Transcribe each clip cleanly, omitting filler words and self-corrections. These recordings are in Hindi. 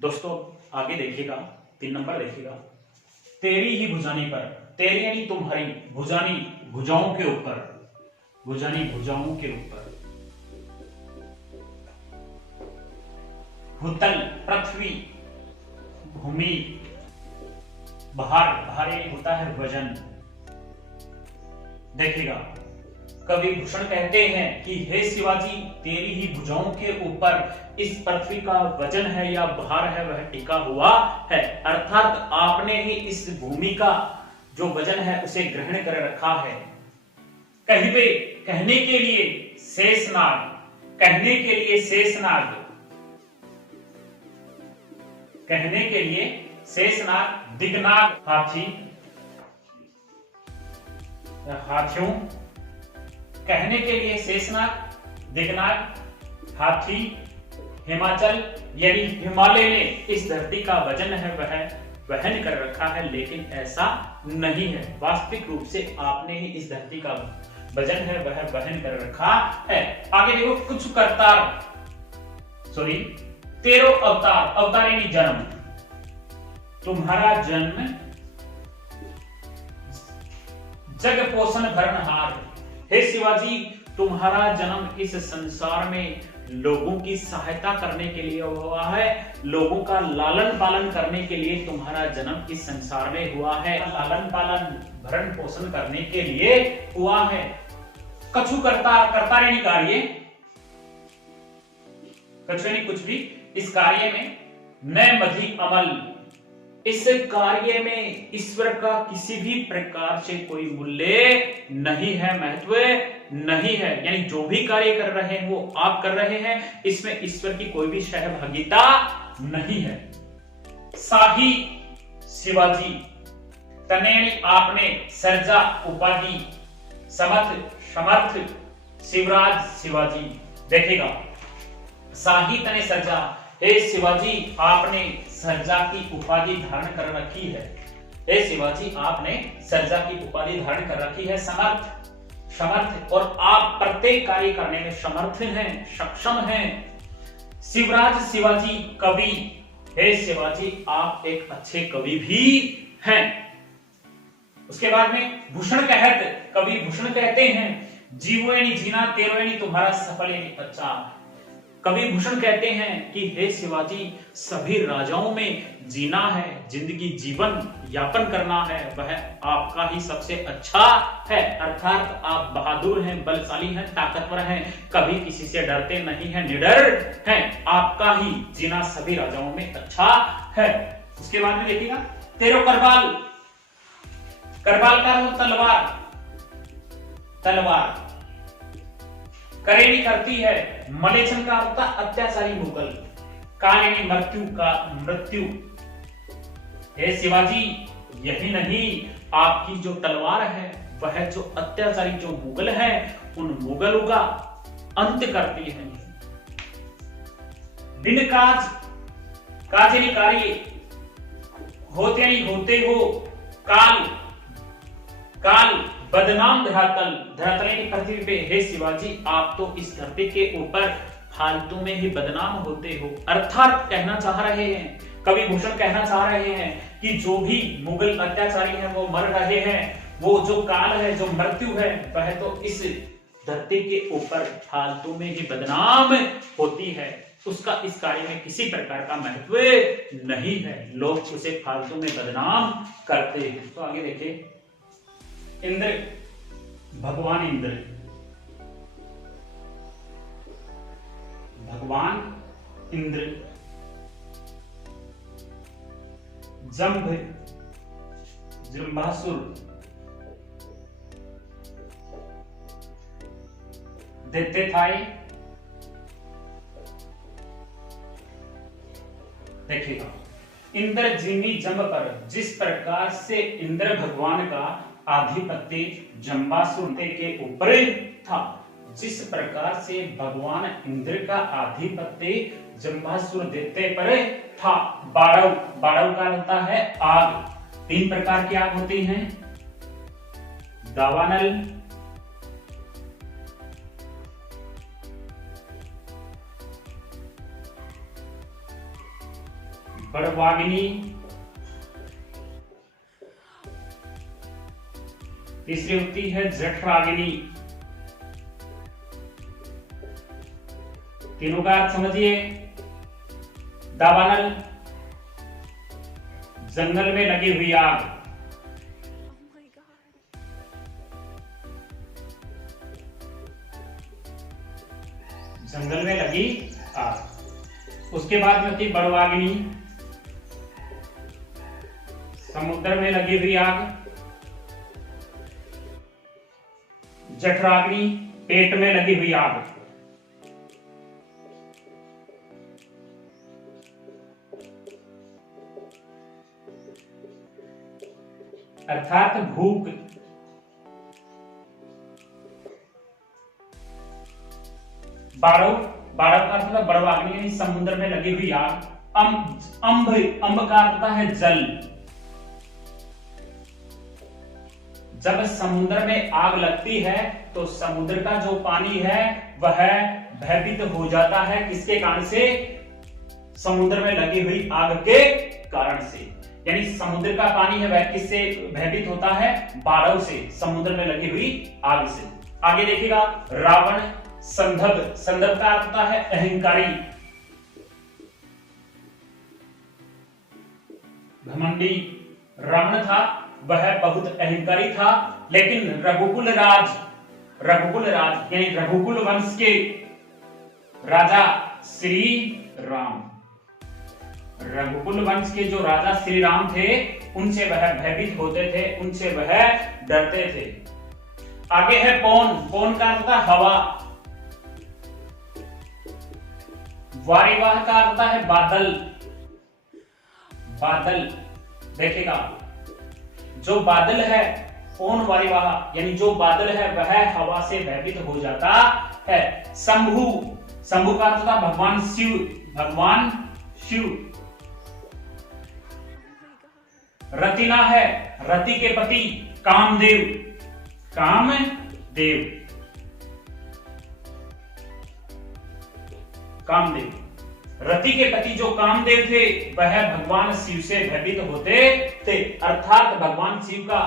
दोस्तों आगे देखिएगा, 3 नंबर देखिएगा। तेरी ही भुजानी पर, तेरी यानी तुम्हारी, भुजानी भुजाओं के ऊपर, भुजानी भुजाओं के ऊपर, भूतल पृथ्वी, भूमि, भार, भार यानी होता है वजन। देखिएगा, कवि भूषण कहते हैं कि हे शिवाजी, तेरी ही भुजाओं के ऊपर इस पृथ्वी का वजन है या भार है वह टिका हुआ है, अर्थात आपने ही इस भूमि का जो वजन है उसे ग्रहण कर रखा है। कहिबे कहने के लिए शेषनाग, कहने के लिए शेषनाग, कहने के लिए शेषनाग, दिगनाग हाथी, हाथियों, कहने के लिए शेषनाग, दिगनाग हाथी, हिमाचल यानी हिमालय ने इस धरती का वजन है वह वहन कर रखा है, लेकिन ऐसा नहीं है। वास्तविक रूप से आपने ही इस धरती का वजन है वह वहन कर रखा है। आगे देखो, कुछ करतार, सॉरी 13 अवतार, अवतार यानी जन्म, तुम्हारा जन्म जग पोषण भरणहार, हे शिवाजी तुम्हारा जन्म इस संसार में लोगों की सहायता करने के लिए हुआ है, लोगों का लालन पालन करने के लिए तुम्हारा जन्म इस संसार में हुआ है, लालन पालन भरण पोषण करने के लिए हुआ है। कछु करतार, करतार यानी कार्य, कछु यानी कुछ भी, इस कार्य में न मधि अमल, इस कार्य में ईश्वर का किसी भी प्रकार से कोई मूल्य नहीं है, महत्व नहीं है, यानी जो भी कार्य कर रहे हैं वो आप कर रहे हैं, इसमें ईश्वर की कोई भी सहभागिता नहीं है। साही शिवाजी, तने आपने सर्जा उपाधि, समर्थ समर्थ शिवराज शिवाजी। देखिएगा, साही तने सर्जा, हे शिवाजी आपने सर्जा की उपाधि धारण कर रखी है, हे शिवाजी आपने सर्जा की उपाधि धारण कर रखी है, समर्थ समर्थ, और आप प्रत्येक कार्य करने में समर्थ हैं, सक्षम हैं। शिवराज शिवाजी कवि, हे शिवाजी आप एक अच्छे कवि भी हैं। उसके बाद में भूषण कहत, कवि भूषण कहते हैं जीवो यानी जीना, तेरो यानी तुम्हारा, सफल यानी अच्छा। कवि भूषण कहते हैं कि हे शिवाजी सभी राजाओं में जीना है, जिंदगी जीवन यापन करना है वह आपका ही सबसे अच्छा है, अर्थात आप बहादुर हैं, बलशाली हैं, ताकतवर हैं, कभी किसी से डरते नहीं हैं, निडर हैं, आपका ही जीना सभी राजाओं में अच्छा है। उसके बाद में देखिएगा, तेरो करबाल, करबाल का अर्थ तलवार, तलवार, करेणी करती है, मलेच्छन का होता अत्याचारी मुगल, काल यानी मृत्यु का, मृत्यु। हे शिवाजी यही नहीं, आपकी जो तलवार है वह जो अत्याचारी जो मुगल है उन मुगलों का अंत करती है। बिन काज, काज यानी कार्य, होते यानी होते हो, काल, काल बदनाम धरातल, धरातल यानी पृथ्वी पे, हे शिवाजी आप तो इस धरती के ऊपर फालतू में ही बदनाम होते हो, अर्थात कहना चाह रहे हैं, कवि भूषण कहना चाह रहे हैं कि जो भी मुगल अत्याचारी हैं वो मर रहे हैं, वो जो काल है जो मृत्यु है वह तो इस धरती के ऊपर फालतू में ही बदनाम होती है, उसका इस कार्य में किसी प्रकार का महत्व नहीं है, लोग उसे फालतू में बदनाम करते हैं। तो आगे देखिए, इंद्र, भगवान इंद्र, भगवान इंद्र, जंभ, जंभासुर, दैत्यथाई। देखिएगा, इंद्र जिमी जंब पर, जिस प्रकार से इंद्र भगवान का आधिपत्य जंबासुर के ऊपर था, जिस प्रकार से भगवान इंद्र का आधिपत्य जंबासुर दैत्य पर था। बाड़व, बाड़व का होता है आग, 3 प्रकार की आग होती हैं, दावानल, बड़वाग्नि, तीसरी उक्ति है जठराग्नि। तीनों का अर्थ समझिए। दावानल, जंगल में लगी हुई आग। जंगल में लगी आग। उसके बाद में होती बड़वाग्नि, समुद्र में लगी हुई आग। जठराग्नि, पेट में लगी हुई आग। अर्थात भूख। बारव, बारव का अर्थ है बड़वाग्नि यानी समुद्र में लगी हुई आग। अंब का अर्थ है जल। जब समुद्र में आग लगती है तो समुद्र का जो पानी है वह भयभीत हो जाता है। किसके कारण से? समुद्र में लगी हुई आग के कारण से। यानी समुद्र का पानी है वह किससे भयभीत होता है? बारव से, समुद्र में लगी हुई आग से। आगे देखिएगा, रावण, संदर्भ, संदर्भ का अर्थ होता है अहंकारी, घमंडी। रावण था वह बहुत अहंकारी था, लेकिन रघुकुल राज यानी रघुकुल वंश के राजा श्री राम, रघुकुल वंश के जो राजा श्री राम थे उनसे वह भयभीत होते थे, उनसे वह डरते थे। आगे है पौन, पौन का अर्थ है हवा। वारिवाह का अर्थ है बादल, बादल। देखिएगा, जो बादल है पौन वारिवाह यानी जो बादल है वह हवा से भयभीत हो जाता है। शंभु, शंभु का अर्थ था भगवान शिव, भगवान शिव। रतिना है रति के पति कामदेव, कामदेव, कामदेव। रति के पति जो कामदेव थे वह भगवान शिव से भयभीत होते थे। अर्थात भगवान शिव का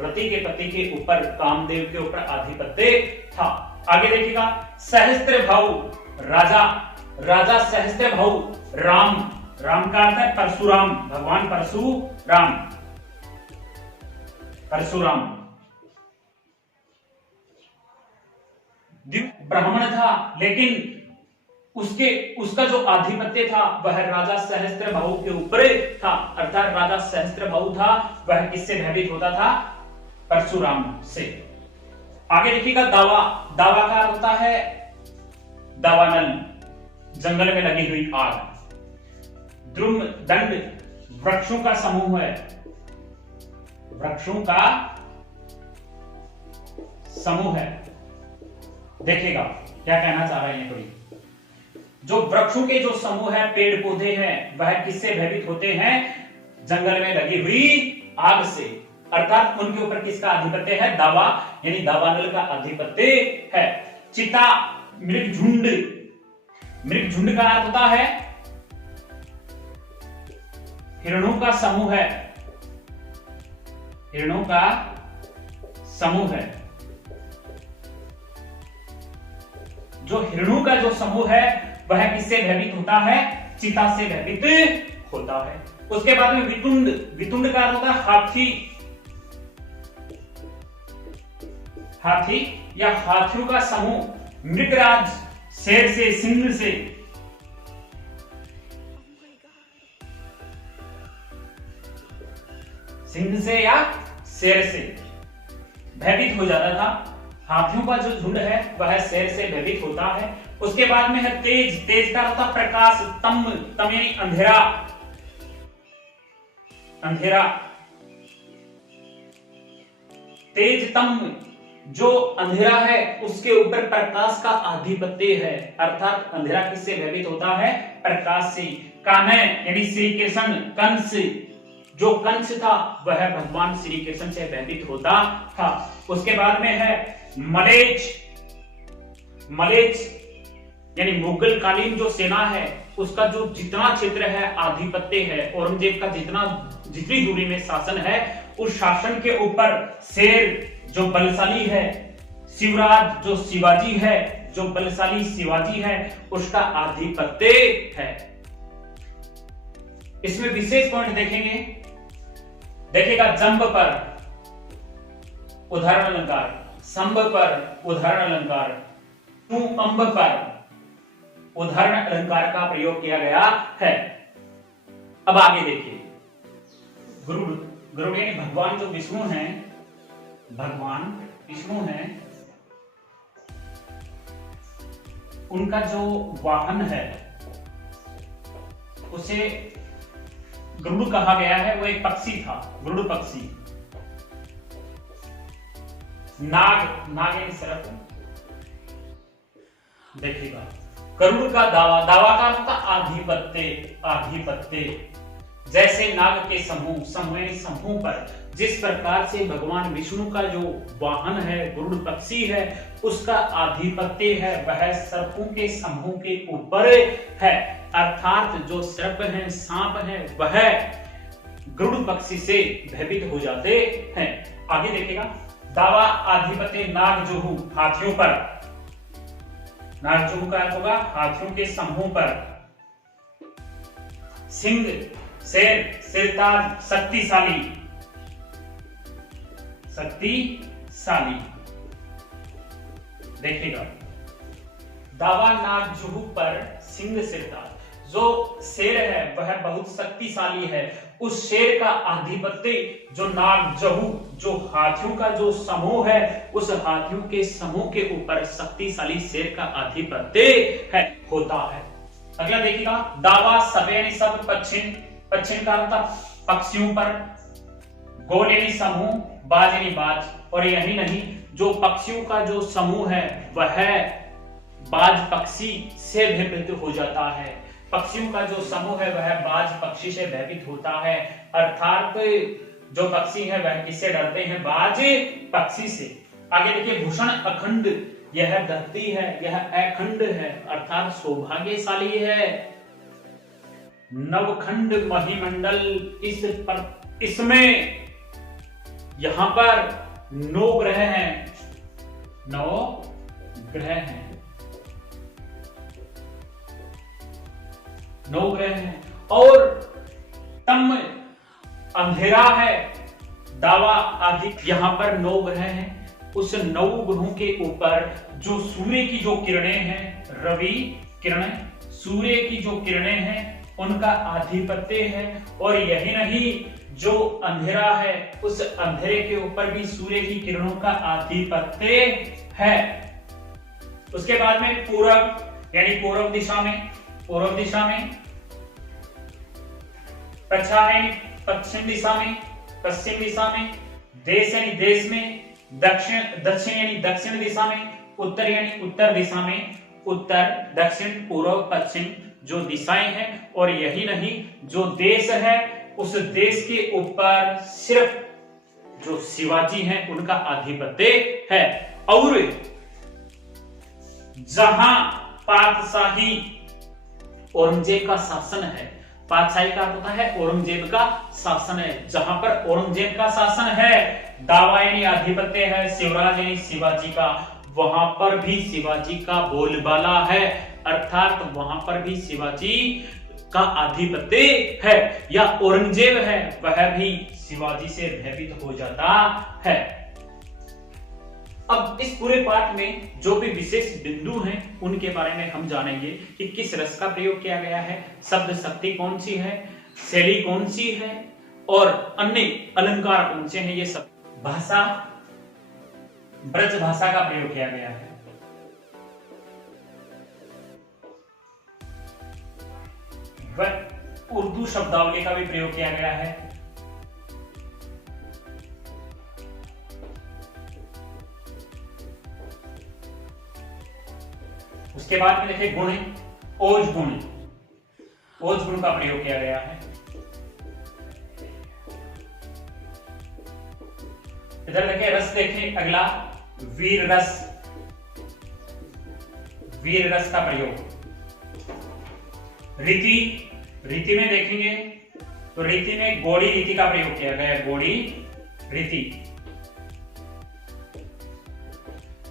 रति के पति के ऊपर, कामदेव के ऊपर आधिपत्य था। आगे देखिएगा, सहस्त्रभाऊ, राजा, राजा सहस्त्रभाऊ राम, राम का अर्थ है परशुराम, भगवान परशुराम, परशुराम। ब्राह्मण था लेकिन उसका जो आधिपत्य था वह राजा सहस्त्रभाऊ के ऊपर था। अर्थात राजा सहस्त्रभाऊ था वह किससे भयभीत होता था? परशुराम से। आगे देखिएगा, दावा, दावा का अर्थ होता है दावानल, जंगल में लगी हुई आग। द्रुम दंड, वृक्षों का समूह है, वृक्षों का समूह है। देखिएगा क्या कहना चाह रहे हैं थोड़ी। जो वृक्षों के जो समूह है, पेड़ पौधे हैं, वह किससे भयभीत होते हैं? जंगल में लगी हुई आग से। अर्थात उनके ऊपर किसका आधिपत्य है? दावा यानी दावानल का आधिपत्य है। चिता, मृगझुंड, मृगझुंड का अर्थ होता है हिरणों का समूह है, हिरणों का समूह है। जो हिरणों का जो समूह है वह किससे भयभीत होता है? चिता से भयभीत होता है। उसके बाद में वितुंड, वितुंड का अर्थ होता है हाथी, हाथी या हाथियों का समूह। मृगराज, शेर से, सिंह से। सिंह से या शेर से भयभीत हो जाता था। हाथियों का जो झुंड है वह शेर से भयभीत होता है। उसके बाद में है तेज, तेज का अर्थ प्रकाश, तम, तम यानी अंधेरा, अंधेरा। तेज तम, जो अंधेरा है उसके ऊपर प्रकाश का आधिपत्य है। अर्थात अंधेरा किससे भयभीत होता है? प्रकाश से। कान्ह यानी श्री कृष्ण, कंस, जो कंस था वह भगवान श्री कृष्ण से भयभीत होता था। उसके बाद में है मलेच, मलेच यानी मुगल कालीन जो सेना है उसका जो जितना क्षेत्र है आधिपत्य है, औरंगजेब का जितनी दूरी में शासन है, उस शासन के ऊपर शेर जो बलशाली है, शिवराज जो शिवाजी है, जो बलशाली शिवाजी है, उसका आधिपत्य है। इसमें विशेष पॉइंट देखेंगे, देखिएगा जंब पर उदाहरण अलंकार, संब पर उदाहरण अलंकार, अंब पर उदाहरण अलंकार का प्रयोग किया गया है। अब आगे देखिए, गरुड़ यानी भगवान जो विष्णु हैं, भगवान विष्णु हैं, उनका जो वाहन है उसे गरुड़ कहा गया है। वो एक पक्षी था, गरुड़ पक्षी। नाग यानी सर्प। देखिएगा गरुड़ का दावा का मतलब आधिपत्य। जैसे नाग के समूह पर जिस प्रकार से भगवान विष्णु का जो वाहन है, गरुड़ पक्षी है, उसका आधिपत्य है, वह सर्पों के समूह के ऊपर है। अर्थात जो सर्प हैं, सांप हैं, वह गरुड़ पक्षी से भयभीत हो जाते हैं। आगे देखिएगा, दावा आधिपत्य नागजोहू हाथियों पर। नागजोहू का अर्थ होगा हाथियों के समूह पर। सिंह शेर, सिरताज शक्तिशाली। देखिएगा, दावा नागजोहू पर सिंह सिरताज। जो शेर है वह बहुत शक्तिशाली है। उस शेर का आधिपत्य जो नागजोहू, जो हाथियों का जो समूह है, उस हाथियों के समूह के ऊपर शक्तिशाली शेर का आधिपत्य है, होता है। अगला देखिएगा, दावा सब यानी सब, पश्चिम का अर्थ पक्षियों पर, गोल यानी समूह, बाज यानी बाज। और यही नहीं, जो पक्षियों का जो समूह है वह बाज पक्षी से भयभीत हो जाता है। पक्षियों का जो समूह है वह बाज पक्षी से भयभीत होता है। अर्थात जो पक्षी है वह किससे डरते हैं? बाज पक्षी से। आगे देखिए, भूषण अखंड, यह धरती है, यह अखंड है, अर्थात सौभाग्यशाली है। नवखंड महिमंडल, इसमें यहां पर 9 ग्रह हैं, 9 ग्रह हैं, 9 ग्रह हैं। और तम अंधेरा है, दावा आदि, यहां पर 9 ग्रह हैं। उस 9 ग्रहों के ऊपर जो सूर्य की जो किरणें हैं, रवि किरणें, सूर्य की जो किरणें हैं, उनका आधिपत्य है। और यही नहीं, जो अंधेरा है उस अंधेरे के ऊपर भी सूर्य की किरणों का आधिपत्य है। उसके बाद में पूरब यानी पूर्व दिशा में, पच्छा यानी पश्चिम दिशा में, देश यानी देश में, दक्षिण यानी दक्षिण दिशा में, उत्तर यानी उत्तर दिशा में, उत्तर, दक्षिण, पूर्व, पश्चिम जो दिशाएं हैं। और यही नहीं, जो देश है उस देश के ऊपर सिर्फ जो शिवाजी हैं उनका आधिपत्य है। और जहां पातशाही औरंगजेब का शासन है, पातशाही का होता है औरंगजेब का शासन है, जहां पर औरंगजेब का शासन है, दावा यानी आधिपत्य है, शिवराज यानी शिवाजी का, वहां पर भी शिवाजी का बोलबाला है। अर्थात वहां पर भी शिवाजी का आधिपत्य है, या औरंगजेब है वह भी शिवाजी से भयभीत हो जाता है। अब इस पूरे पाठ में जो भी विशेष बिंदु हैं उनके बारे में हम जानेंगे कि किस रस का प्रयोग किया गया है, शब्द शक्ति कौन सी है, शैली कौन सी है, और अन्य अलंकार कौन से हैं। ये सब भाषा, ब्रज भाषा का प्रयोग किया गया है। उर्दू शब्दावली का भी प्रयोग किया गया है। उसके बाद में देखिए गुण, ओज गुण का प्रयोग किया गया है। इधर देखिए रस, देखिए अगला वीर रस का प्रयोग। रीति, रीति में देखेंगे तो रीति में गौड़ी रीति का प्रयोग किया गया है, गौड़ी रीति।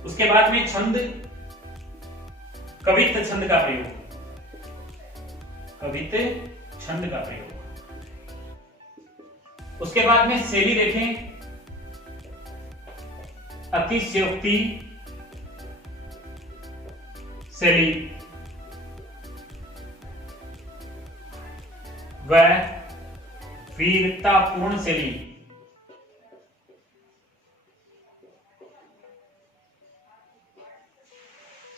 उसके बाद में छंद, कवित्त छंद का प्रयोग, कवित्त छंद का प्रयोग। उसके बाद में शैली देखें, अतिशयोक्ति शैली व वीरतापूर्ण शैली।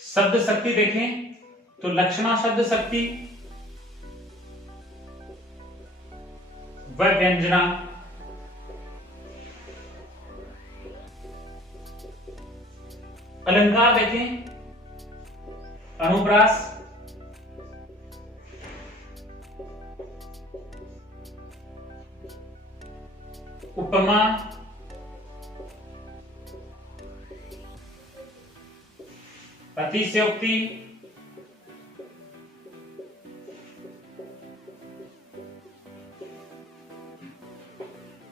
शब्द शक्ति देखें तो लक्षणा शब्द शक्ति व व्यंजना। अलंकार देखें, अनुप्रास, उपमा, अतिशयोक्ति,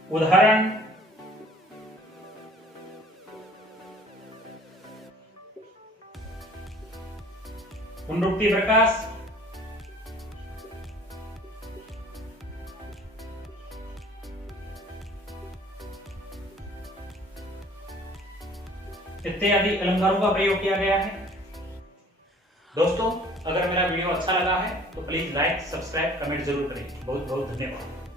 उदाहरण, पुनरुक्ति प्रकाश, इत्यादि अलंकारों का प्रयोग किया गया है। दोस्तों, अगर मेरा वीडियो अच्छा लगा है तो प्लीज लाइक, सब्सक्राइब, कमेंट जरूर करें। बहुत बहुत धन्यवाद।